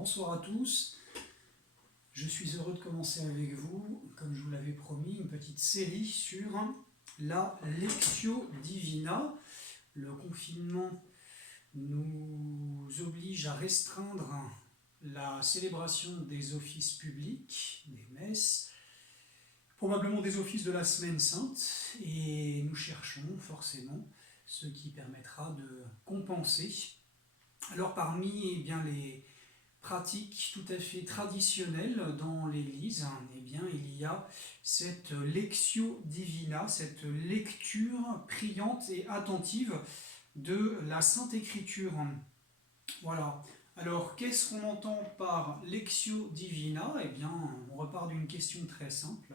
Bonsoir à tous, je suis heureux de commencer avec vous, comme je vous l'avais promis, une petite série sur la Lectio Divina. Le confinement nous oblige à restreindre la célébration des offices publics, des messes, probablement des offices de la Semaine Sainte, et nous cherchons forcément ce qui permettra de compenser. Alors parmi les pratique tout à fait traditionnelle dans l'Église, il y a cette Lectio Divina, cette lecture priante et attentive de la Sainte Écriture. Voilà. Alors, qu'est-ce qu'on entend par Lectio Divina ? On repart d'une question très simple.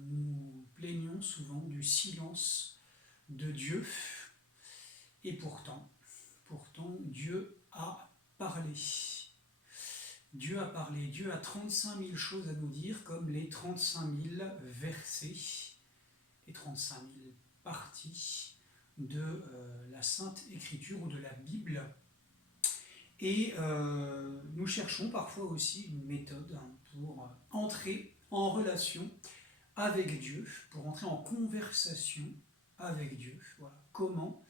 Nous plaignons souvent du silence de Dieu, et pourtant, Dieu a parlé. Dieu a parlé, Dieu a 35 000 choses à nous dire, comme les 35 000 versets, les 35 000 parties de la Sainte Écriture ou de la Bible. Et nous cherchons parfois aussi une méthode pour entrer en relation avec Dieu, pour entrer en conversation avec Dieu. Voilà. Comment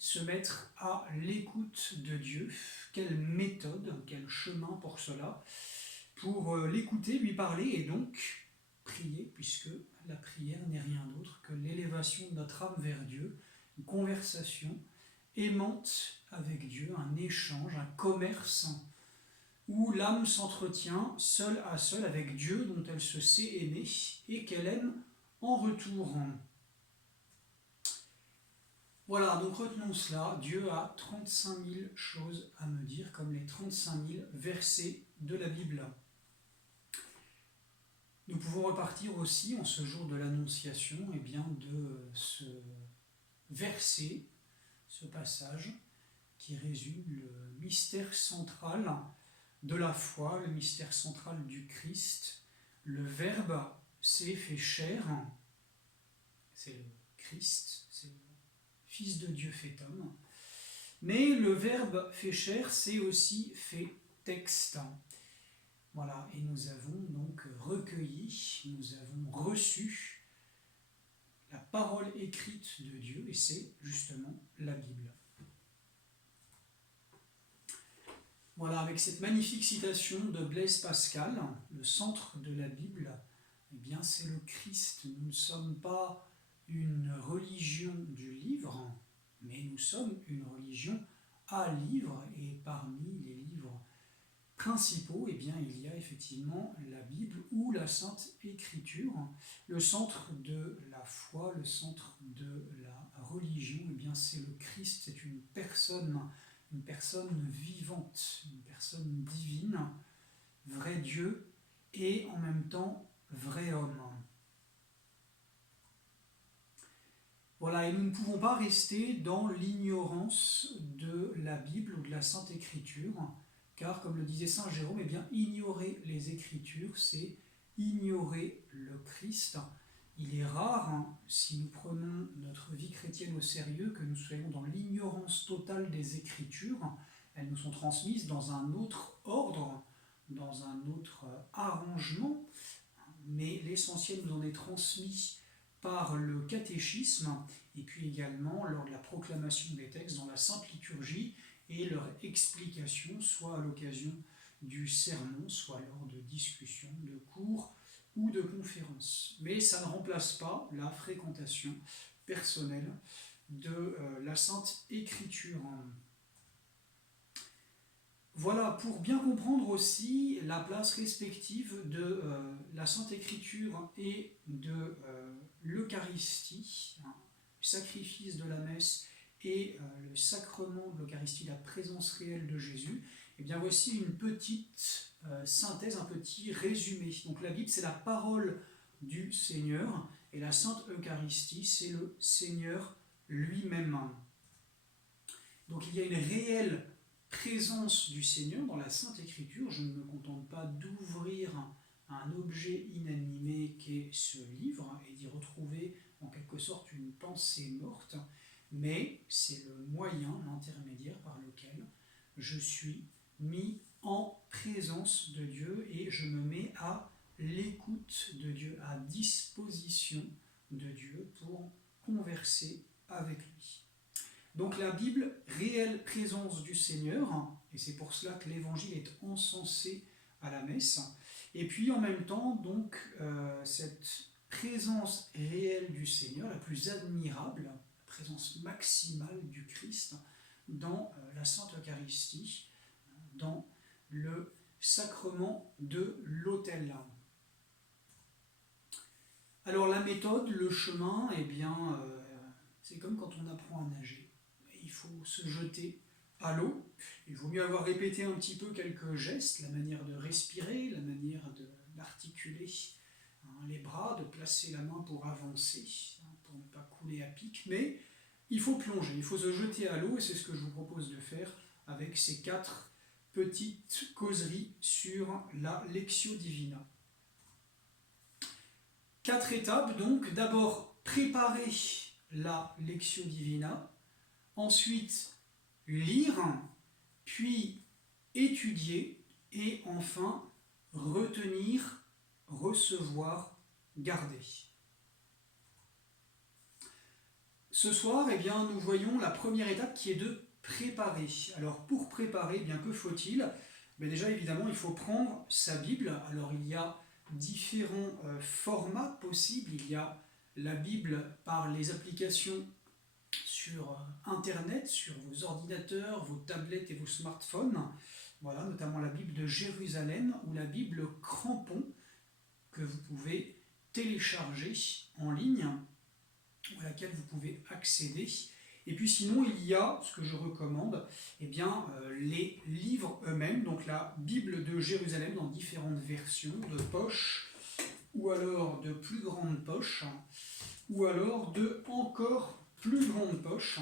se mettre à l'écoute de Dieu, quelle méthode, quel chemin pour cela, pour l'écouter, lui parler et donc prier, puisque la prière n'est rien d'autre que l'élévation de notre âme vers Dieu, une conversation aimante avec Dieu, un échange, un commerce où l'âme s'entretient seule à seule avec Dieu dont elle se sait aimer et qu'elle aime en retour. Voilà, donc retenons cela, Dieu a 35 000 choses à me dire, comme les 35 000 versets de la Bible. Nous pouvons repartir aussi, en ce jour de l'Annonciation, de ce verset, ce passage, qui résume le mystère central de la foi, le mystère central du Christ. Le Verbe s'est fait chair, c'est le Christ, c'est le Fils de Dieu fait homme, mais le Verbe fait chair, c'est aussi fait texte. Voilà, et nous avons donc recueilli, nous avons reçu la parole écrite de Dieu, et c'est justement la Bible. Voilà, avec cette magnifique citation de Blaise Pascal, le centre de la Bible, c'est le Christ. Nous ne sommes pas une religion du livre, mais nous sommes une religion à livre, et parmi les livres principaux, il y a effectivement la Bible ou la Sainte Écriture, le centre de la foi, le centre de la religion, c'est le Christ, c'est une personne vivante, une personne divine, vrai Dieu et en même temps vrai homme. Voilà, et nous ne pouvons pas rester dans l'ignorance de la Bible ou de la Sainte Écriture, car comme le disait saint Jérôme, ignorer les Écritures, c'est ignorer le Christ. Il est rare, si nous prenons notre vie chrétienne au sérieux, que nous soyons dans l'ignorance totale des Écritures. Elles nous sont transmises dans un autre ordre, dans un autre arrangement, mais l'essentiel nous en est transmis par le catéchisme, et puis également lors de la proclamation des textes dans la Sainte Liturgie, et leur explication, soit à l'occasion du sermon, soit lors de discussions, de cours ou de conférences. Mais ça ne remplace pas la fréquentation personnelle de la Sainte Écriture. Voilà, pour bien comprendre aussi la place respective de la Sainte Écriture et de l'Eucharistie, le sacrifice de la messe et le sacrement de l'Eucharistie, la présence réelle de Jésus, voici une petite synthèse, un petit résumé. Donc la Bible, c'est la parole du Seigneur, et la Sainte Eucharistie, c'est le Seigneur lui-même. Donc il y a une réelle présence du Seigneur dans la Sainte Écriture. Je ne me contente pas d'ouvrir un objet inanimé qu'est ce livre et d'y retrouver en quelque sorte une pensée morte, mais c'est le moyen, l'intermédiaire par lequel je suis mis en présence de Dieu et je me mets à l'écoute de Dieu, à disposition de Dieu pour converser avec lui. Donc la Bible, réelle présence du Seigneur, et c'est pour cela que l'évangile est encensé à la messe, et puis en même temps, donc, cette présence réelle du Seigneur, la plus admirable, la présence maximale du Christ dans la Sainte Eucharistie, dans le sacrement de l'autel. Alors la méthode, le chemin, eh bien, c'est comme quand on apprend à nager. Il faut se jeter à l'eau. Il vaut mieux avoir répété un petit peu quelques gestes, la manière de respirer, la manière d'articuler les bras, de placer la main pour avancer, pour ne pas couler à pic, mais il faut plonger, il faut se jeter à l'eau, et c'est ce que je vous propose de faire avec ces 4 petites causeries sur la Lectio Divina. 4 étapes donc, d'abord préparer la Lectio Divina, ensuite lire, puis étudier, et enfin retenir, recevoir, garder. Ce soir, eh bien, nous voyons la première étape qui est de préparer. Alors pour préparer, eh bien, que faut-il ? Mais déjà évidemment, il faut prendre sa Bible. Alors il y a différents formats possibles. Il y a la Bible par les applications sur Internet, sur vos ordinateurs, vos tablettes et vos smartphones. Voilà, notamment la Bible de Jérusalem ou la Bible Crampon que vous pouvez télécharger en ligne, à laquelle vous pouvez accéder. Et puis sinon, il y a, ce que je recommande, eh bien, les livres eux-mêmes, donc la Bible de Jérusalem dans différentes versions, de poche, ou alors de plus grandes poches, ou alors de encore plus grandes poches.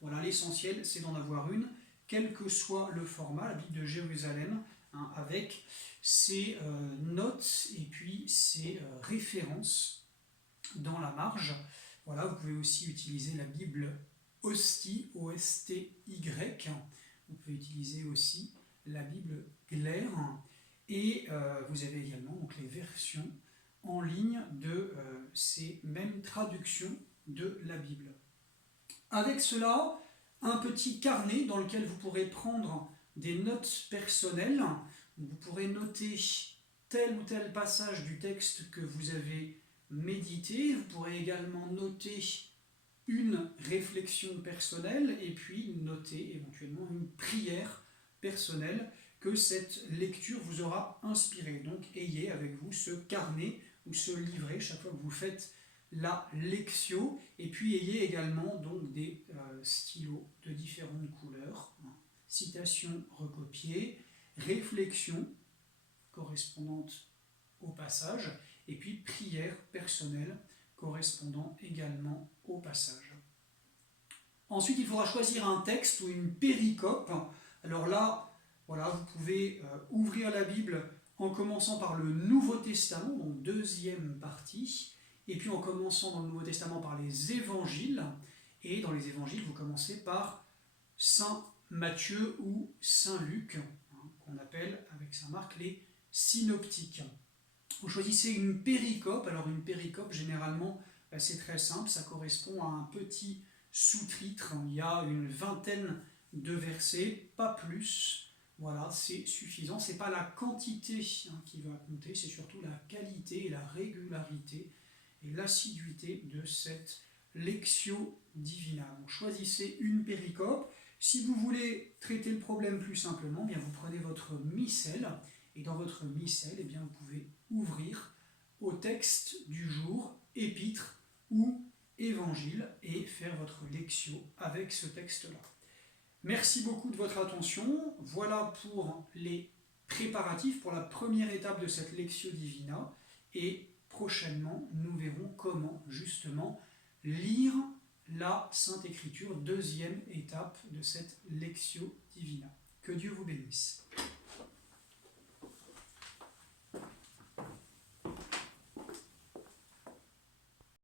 Voilà, l'essentiel, c'est d'en avoir une, quel que soit le format, la Bible de Jérusalem, avec ses notes et puis ses références dans la marge. Voilà, vous pouvez aussi utiliser la Bible Osty, O-S-T-Y. Vous pouvez utiliser aussi la Bible Glaire. Et vous avez également donc, les versions en ligne de ces mêmes traductions de la Bible. Avec cela, un petit carnet dans lequel vous pourrez prendre des notes personnelles. Vous pourrez noter tel ou tel passage du texte que vous avez méditer, vous pourrez également noter une réflexion personnelle et puis noter éventuellement une prière personnelle que cette lecture vous aura inspiré. Donc ayez avec vous ce carnet ou ce livret chaque fois que vous faites la lectio, et puis ayez également donc des stylos de différentes couleurs, citations recopiées, réflexions correspondantes au passage, et puis prière personnelle correspondant également au passage. Ensuite, il faudra choisir un texte ou une péricope. Alors là, voilà, vous pouvez ouvrir la Bible en commençant par le Nouveau Testament, donc deuxième partie, et puis en commençant dans le Nouveau Testament par les évangiles, et dans les évangiles, vous commencez par Saint Matthieu ou Saint Luc, qu'on appelle avec Saint Marc les synoptiques. Vous choisissez une péricope. Alors une péricope, généralement, c'est très simple, ça correspond à un petit sous-titre. Il y a une vingtaine de versets, pas plus. Voilà, c'est suffisant. Ce n'est pas la quantité qui va compter, c'est surtout la qualité et la régularité et l'assiduité de cette Lectio Divina. Donc choisissez une péricope. Si vous voulez traiter le problème plus simplement, bien vous prenez votre missel, et dans votre missel, eh bien, vous pouvez ouvrir au texte du jour, épître ou évangile, et faire votre lectio avec ce texte-là. Merci beaucoup de votre attention. Voilà pour les préparatifs pour la première étape de cette Lectio Divina, et prochainement, nous verrons comment justement lire la Sainte Écriture, deuxième étape de cette Lectio Divina. Que Dieu vous bénisse.